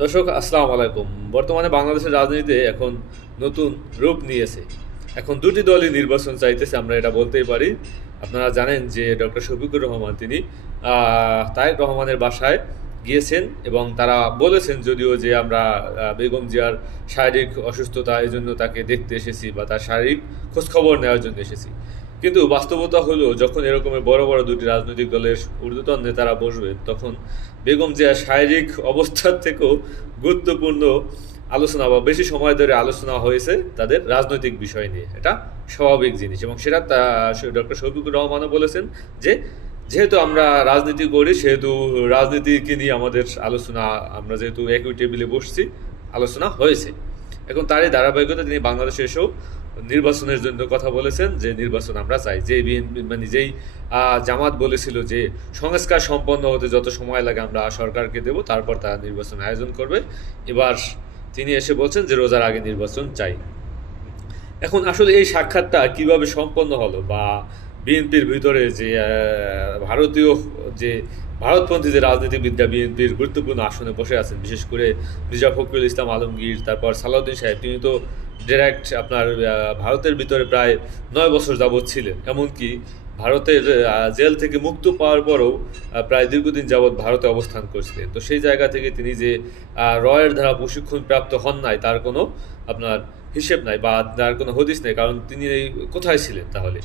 দর্শক, আসসালামু আলাইকুম। বর্তমানে বাংলাদেশের রাজনীতিতে এখন নতুন রূপ নিয়েছে। এখন দুটি দলই নির্বাচন চাইতেছে, আমরা এটা বলতেই পারি। আপনারা জানেন যে ডক্টর শফিকুর রহমান তিনি তায়েক রহমানের বাসায় গিয়েছেন এবং তারা বলেছেন যদিও যে আমরা বেগম জিয়ার শারীরিক অসুস্থতা, এই জন্য তাকে দেখতে এসেছি বা তার শারীরিক খোঁজখবর নেওয়ার জন্য এসেছি। কিন্তু বাস্তবতা হলো, যখন এরকমের বড় বড় দুটি রাজনৈতিক দলের ঊর্ধ্বতন নেতারা বসবেন তখন বেগম জিয়ার শারীরিক অবস্থার থেকেও গুরুত্বপূর্ণ আলোচনা বা বেশি সময় ধরে আলোচনা হয়েছে তাদের রাজনৈতিক বিষয় নিয়ে। এটা স্বাভাবিক জিনিস এবং সেটা তা ডক্টর শফিকুর রহমানও বলেছেন যে, যেহেতু আমরা রাজনীতি করি, সেহেতু রাজনীতিকে নিয়ে আমাদের আলোচনা, আমরা যেহেতু একই টেবিলে বসছি, আলোচনা হয়েছে। এখন তারই ধারাবাহিকতা তিনি বাংলাদেশে এসেও নির্বাচনের জন্য কথা বলেছেন, যে নির্বাচন আমরা চাই। যে বিএনপি মানে যেই জামাত বলেছিল যে সংস্কার সম্পন্ন হতে যত সময় লাগে আমরা সরকারকে দেব, তারপর তারা নির্বাচন আয়োজন করবে। এবার তিনি এসে বলছেন যে রোজার আগে নির্বাচন চাই। এখন আসলে এই সাক্ষাৎটা কীভাবে সম্পন্ন হলো বা বিএনপির ভিতরে যে ভারতীয় যে, ভারতপন্থী যে রাজনীতিবিদরা বিএনপির গুরুত্বপূর্ণ আসনে বসে আছেন, বিশেষ করে মির্জা ফখরুল ইসলাম আলমগীর, তারপর সালাউদ্দিন সাহেব, তিনি তো ডিরেক্ট আপনার ভারতের ভিতরে প্রায় নয় বছর যাবৎ ছিলেন। এমনকি ভারতের জেল থেকে মুক্ত পাওয়ার পরও প্রায় দীর্ঘদিন যাবৎ ভারতে অবস্থান করছিলেন। তো সেই জায়গা থেকে তিনি যে রয়ের দ্বারা প্রশিক্ষণ প্রাপ্ত হন নাই, তার কোনো আপনার হিসেব নাই বা তার কোনো হদিস নেই, কারণ তিনি এই কোথায় ছিলেন তাহলে?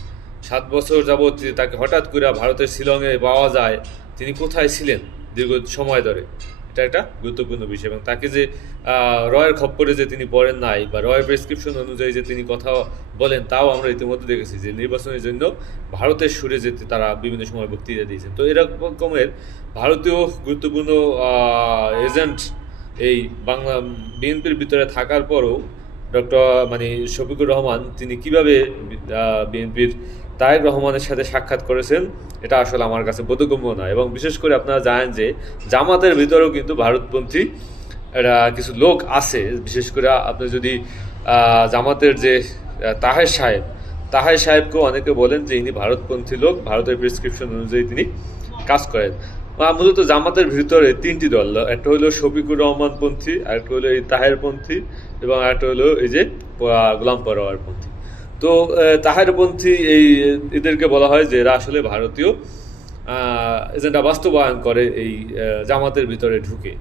সাত বছর যাবৎ তাকে হঠাৎ করে ভারতের শিলংয়ে পাওয়া যায়, তিনি কোথায় ছিলেন দীর্ঘ সময় ধরে? এটা একটা গুরুত্বপূর্ণ বিষয় এবং তাকে যে রয়ের খপ্পরে যে তিনি পড়েন নাই বা রয়ের প্রেসক্রিপশন অনুযায়ী যে তিনি কথা বলেন তাও আমরা ইতিমধ্যে দেখেছি যে নির্বাচনের জন্য ভারতের সুরে যেতে তারা বিভিন্ন সময় বক্তৃতা দিয়েছেন। তো এরকমের ভারতীয় গুরুত্বপূর্ণ এজেন্ট এই বাংলা, বিএনপির ভিতরে থাকার পরও ডক্টর মানে শফিকুর রহমান, তিনি কীভাবে বিএনপির তায়েক রহমানের সাথে সাক্ষাৎ করেছেন, এটা আসলে আমার কাছে বোধগম্য নয়। এবং বিশেষ করে আপনারা জানেন যে, জামাতের ভিতরেও কিন্তু ভারতপন্থী এটা কিছু লোক আছে। বিশেষ করে আপনি যদি জামাতের যে তাহের সাহেব, তাহের সাহেবকেও অনেকে বলেন যে, ইনি ভারতপন্থী লোক, ভারতের প্রেসক্রিপশন অনুযায়ী তিনি কাজ করেন। মূলত জামাতের ভিতরে তিনটি দল একটা হলো শফিকুর রহমান পন্থী আরেকটা হলো এই তাহের পন্থী এবং আরেকটা হলো এই যে গোলাম পরোয়ার পন্থী তো আহ, তাহের পন্থী এই এদেরকে বলা হয় যে এরা আসলে ভারতীয় এজেন্ডা বাস্তবায়ন করে এই জামাতের ভিতরে ঢুকে।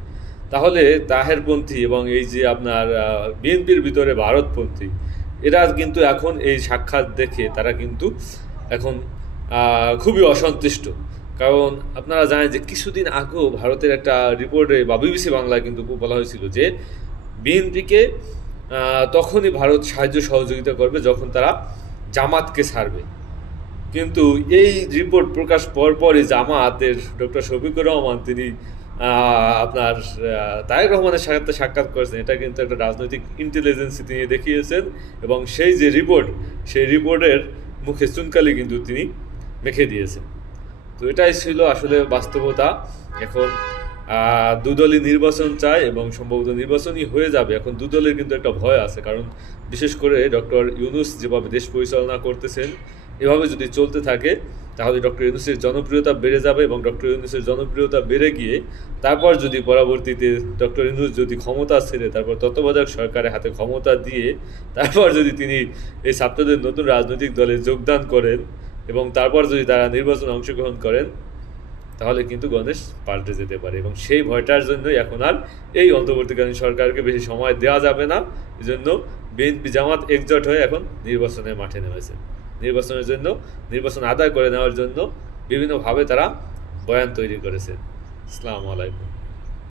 তাহলে তাহেরপন্থী এবং এই যে আপনার বিএনপির ভিতরে ভারতপন্থী এরা কিন্তু এখন এই সাক্ষাৎ দেখে তারা কিন্তু এখন খুবই অসন্তুষ্ট। কারণ আপনারা জানেন যে কিছুদিন আগেও ভারতের একটা রিপোর্টে বা বিবিসি বাংলায় কিন্তু বলা হয়েছিল যে বিএনপিকে তখনই ভারত সাহায্য সহযোগিতা করবে যখন তারা জামাতকে ছাড়বে। কিন্তু এই রিপোর্ট প্রকাশ পর পরই জামাতের ডক্টর শফিকুর রহমান তিনি আপনার তারেক রহমানের সাথে সাক্ষাৎ করেছেন। এটা কিন্তু একটা রাজনৈতিক ইন্টেলিজেন্সি তিনি দেখিয়েছেন এবং সেই যে রিপোর্ট সেই রিপোর্টের মুখে চুনকালি কিন্তু তিনি মেখে দিয়েছেন। তো এটাই ছিল আসলে বাস্তবতা। এখন দুদলই নির্বাচন চায় এবং সম্ভবত নির্বাচনই হয়ে যাবে। এখন দুদলের কিন্তু একটা ভয় আছে, কারণ বিশেষ করে ডক্টর ইউনুস যেভাবে দেশ পরিচালনা করতেছেন, এভাবে যদি চলতে থাকে, তাহলে ডক্টর ইউনুসের জনপ্রিয়তা বেড়ে যাবে এবং ডক্টর ইউনুসের জনপ্রিয়তা বেড়ে গিয়ে, তারপর যদি পরবর্তীতে ডক্টর ইউনুস যদি ক্ষমতা ছেড়ে, তারপর তত্ত্বাবধায়ক সরকারের হাতে ক্ষমতা দিয়ে, তারপর যদি তিনি এই ছাত্রদের নতুন রাজনৈতিক দলে যোগদান করেন এবং তারপর যদি তারা নির্বাচনে অংশগ্রহণ করেন, তাহলে কিন্তু গণেশ পাল্টে যেতে পারে এবং সেই ভয়টার জন্যই এখন আর এই অন্তর্বর্তীকালীন সরকারকে বেশি সময় দেওয়া যাবে না। এই জন্য বিএনপি জামাত একজোট হয়ে এখন নির্বাচনের মাঠে নেমেছে। নির্বাচনের জন্য, নির্বাচন আদায় করে নেওয়ার জন্য বিভিন্নভাবে তারা বয়ান তৈরি করেছে। আসসালামু আলাইকুম।